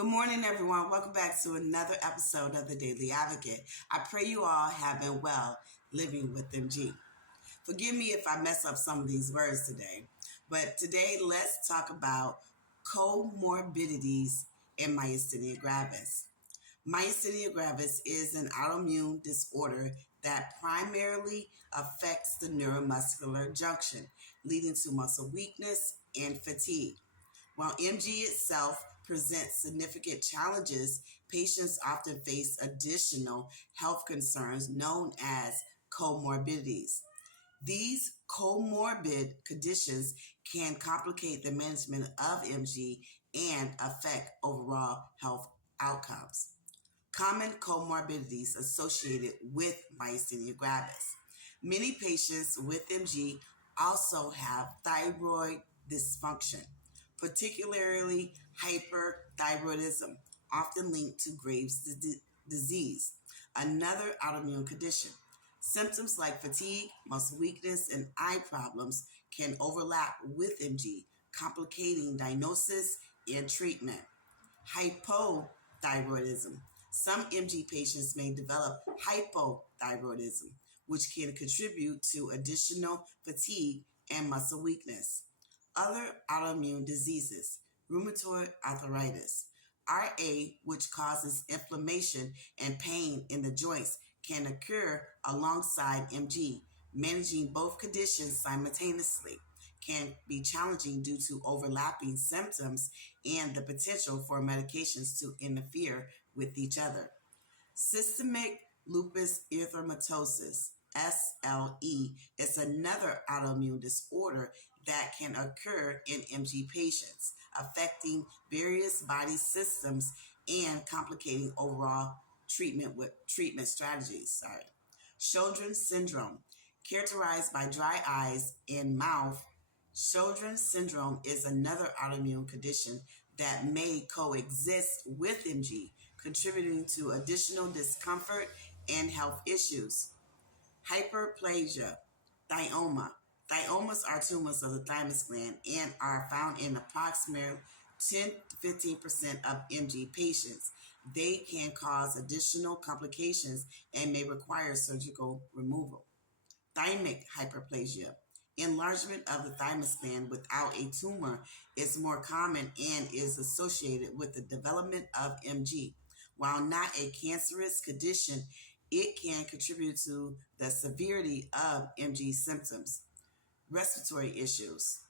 Good morning, everyone. Welcome back to another episode of the Daily Advocate. I pray you all have been well living with MG. Forgive me if I mess up some of these words today, but today let's talk about comorbidities and myasthenia gravis. Myasthenia gravis is an autoimmune disorder that primarily affects the neuromuscular junction, leading to muscle weakness and fatigue. While MG itself presents significant challenges, patients often face additional health concerns known as comorbidities. These comorbid conditions can complicate the management of MG and affect overall health outcomes. Common comorbidities associated with myasthenia gravis. Many patients with MG also have thyroid dysfunction, particularly hyperthyroidism, often linked to Graves' disease, another autoimmune condition. Symptoms like fatigue, muscle weakness, and eye problems can overlap with MG, complicating diagnosis and treatment. Hypothyroidism. Some MG patients may develop hypothyroidism, which can contribute to additional fatigue and muscle weakness. Other autoimmune diseases, rheumatoid arthritis, RA, which causes inflammation and pain in the joints, can occur alongside MG. Managing both conditions simultaneously can be challenging due to overlapping symptoms and the potential for medications to interfere with each other. Systemic lupus erythematosus, SLE, is another autoimmune disorder that can occur in MG patients, affecting various body systems and complicating overall treatment strategies. Sjogren's syndrome, characterized by dry eyes and mouth. Sjogren's syndrome is another autoimmune condition that may coexist with MG, contributing to additional discomfort and health issues. Hyperplasia, thioma. Thiomas are tumors of the thymus gland and are found in approximately 10 to 15% of MG patients. They can cause additional complications and may require surgical removal. Thymic hyperplasia. Enlargement of the thymus gland without a tumor is more common and is associated with the development of MG. While not a cancerous condition, it can contribute to the severity of MG symptoms. Respiratory issues.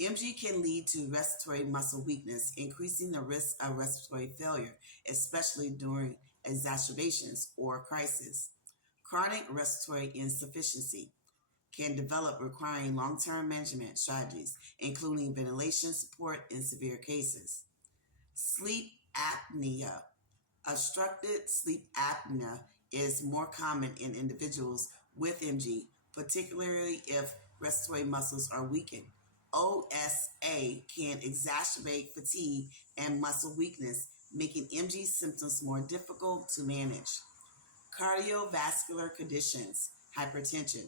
MG can lead to respiratory muscle weakness, increasing the risk of respiratory failure, especially during exacerbations or crisis. Chronic respiratory insufficiency can develop requiring long-term management strategies, including ventilation support in severe cases. Sleep apnea. Obstructed sleep apnea is more common in individuals with MG, particularly if respiratory muscles are weakened. OSA can exacerbate fatigue and muscle weakness, making MG symptoms more difficult to manage. Cardiovascular conditions, hypertension.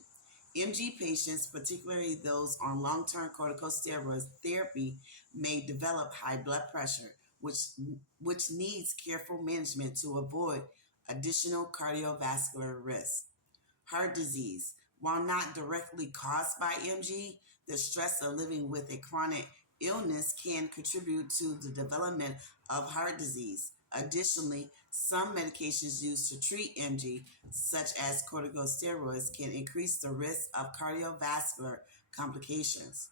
MG patients, particularly those on long-term corticosteroid therapy, may develop high blood pressure, which needs careful management to avoid additional cardiovascular risks. Heart disease. While not directly caused by MG, the stress of living with a chronic illness can contribute to the development of heart disease. Additionally, some medications used to treat MG, such as corticosteroids, can increase the risk of cardiovascular complications.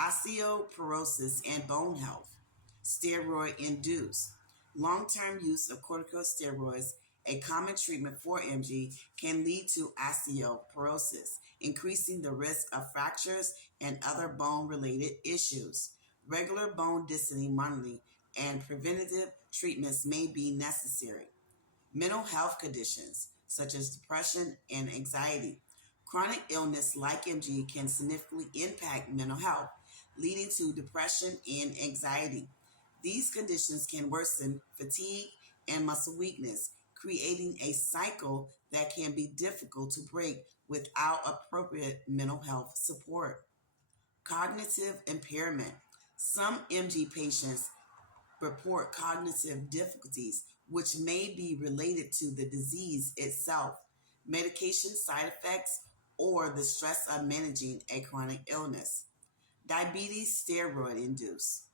Osteoporosis and bone health. Steroid-induced. Long-term use of corticosteroids, a common treatment for MG, can lead to osteoporosis, increasing the risk of fractures and other bone-related issues. Regular bone density monitoring and preventative treatments may be necessary. Mental health conditions, such as depression and anxiety. Chronic illness like MG can significantly impact mental health, leading to depression and anxiety. These conditions can worsen fatigue and muscle weakness, creating a cycle that can be difficult to break without appropriate mental health support. Cognitive impairment. Some MG patients report cognitive difficulties, which may be related to the disease itself, medication side effects, or the stress of managing a chronic illness. Diabetes steroid induced.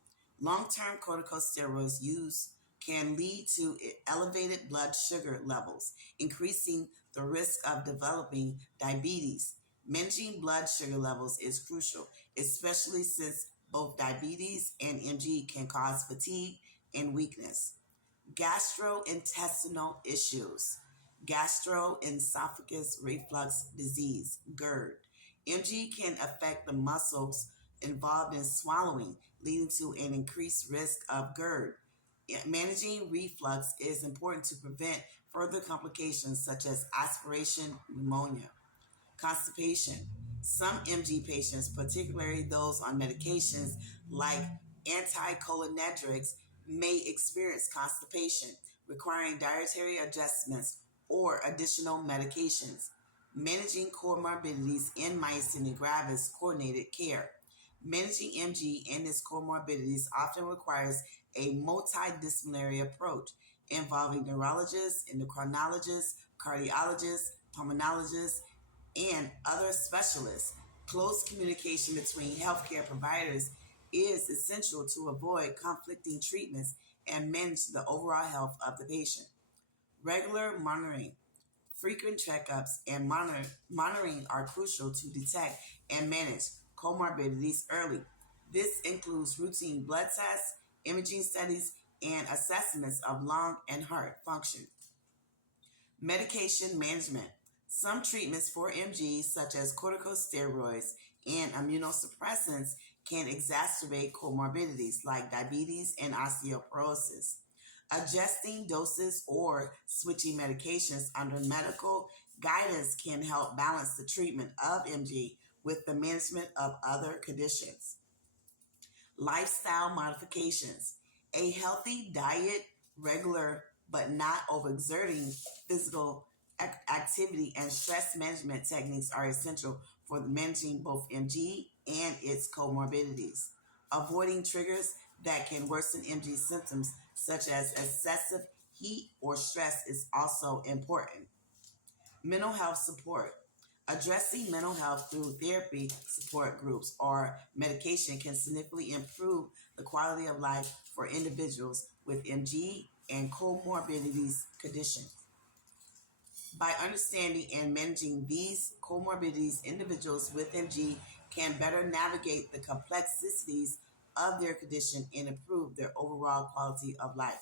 Long-term corticosteroids use can lead to elevated blood sugar levels, increasing the risk of developing diabetes. Managing blood sugar levels is crucial, especially since both diabetes and MG can cause fatigue and weakness. Gastrointestinal issues. Gastroesophagus reflux disease, GERD. MG can affect the muscles involved in swallowing, leading to an increased risk of GERD. Managing reflux is important to prevent further complications such as aspiration pneumonia. Constipation. Some MG patients, particularly those on medications like anticholinergics, may experience constipation, requiring dietary adjustments or additional medications. Managing comorbidities in myasthenia gravis coordinated care. Managing MG and its comorbidities often requires a multidisciplinary approach involving neurologists, endocrinologists, cardiologists, pulmonologists, and other specialists. Close communication between healthcare providers is essential to avoid conflicting treatments and manage the overall health of the patient. Regular monitoring, frequent checkups, and monitoring are crucial to detect and manage comorbidities early. This includes routine blood tests, imaging studies, and assessments of lung and heart function. Medication management. Some treatments for MG, such as corticosteroids and immunosuppressants, can exacerbate comorbidities like diabetes and osteoporosis. Adjusting doses or switching medications under medical guidance can help balance the treatment of MG with the management of other conditions. Lifestyle modifications. A healthy diet, regular but not overexerting physical activity, and stress management techniques are essential for managing both MG and its comorbidities. Avoiding triggers that can worsen MG symptoms, such as excessive heat or stress, is also important. Mental health support. Addressing mental health through therapy, support groups, or medication can significantly improve the quality of life for individuals with MG and comorbidities conditions. By understanding and managing these comorbidities, individuals with MG can better navigate the complexities of their condition and improve their overall quality of life.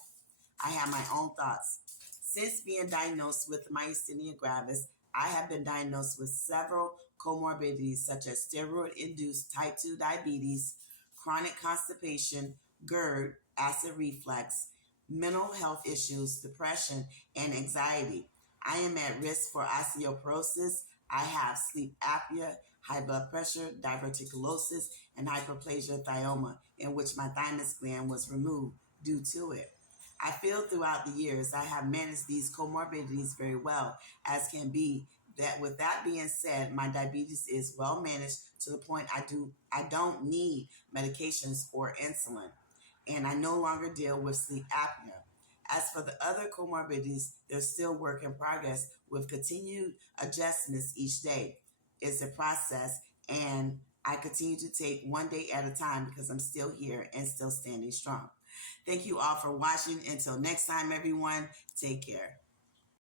I have my own thoughts. Since being diagnosed with myasthenia gravis, I have been diagnosed with several comorbidities such as steroid-induced type 2 diabetes, chronic constipation, GERD, acid reflux, mental health issues, depression, and anxiety. I am at risk for osteoporosis. I have sleep apnea, high blood pressure, diverticulosis, and hyperplasia thyoma, in which my thymus gland was removed due to it. I feel throughout the years I have managed these comorbidities very well, as can be. That with that being said, my diabetes is well managed to the point I don't need medications or insulin, and I no longer deal with sleep apnea. As for the other comorbidities, they're still work in progress with continued adjustments each day. It's a process, and I continue to take one day at a time because I'm still here and still standing strong. Thank you all for watching. Until next time, everyone, take care.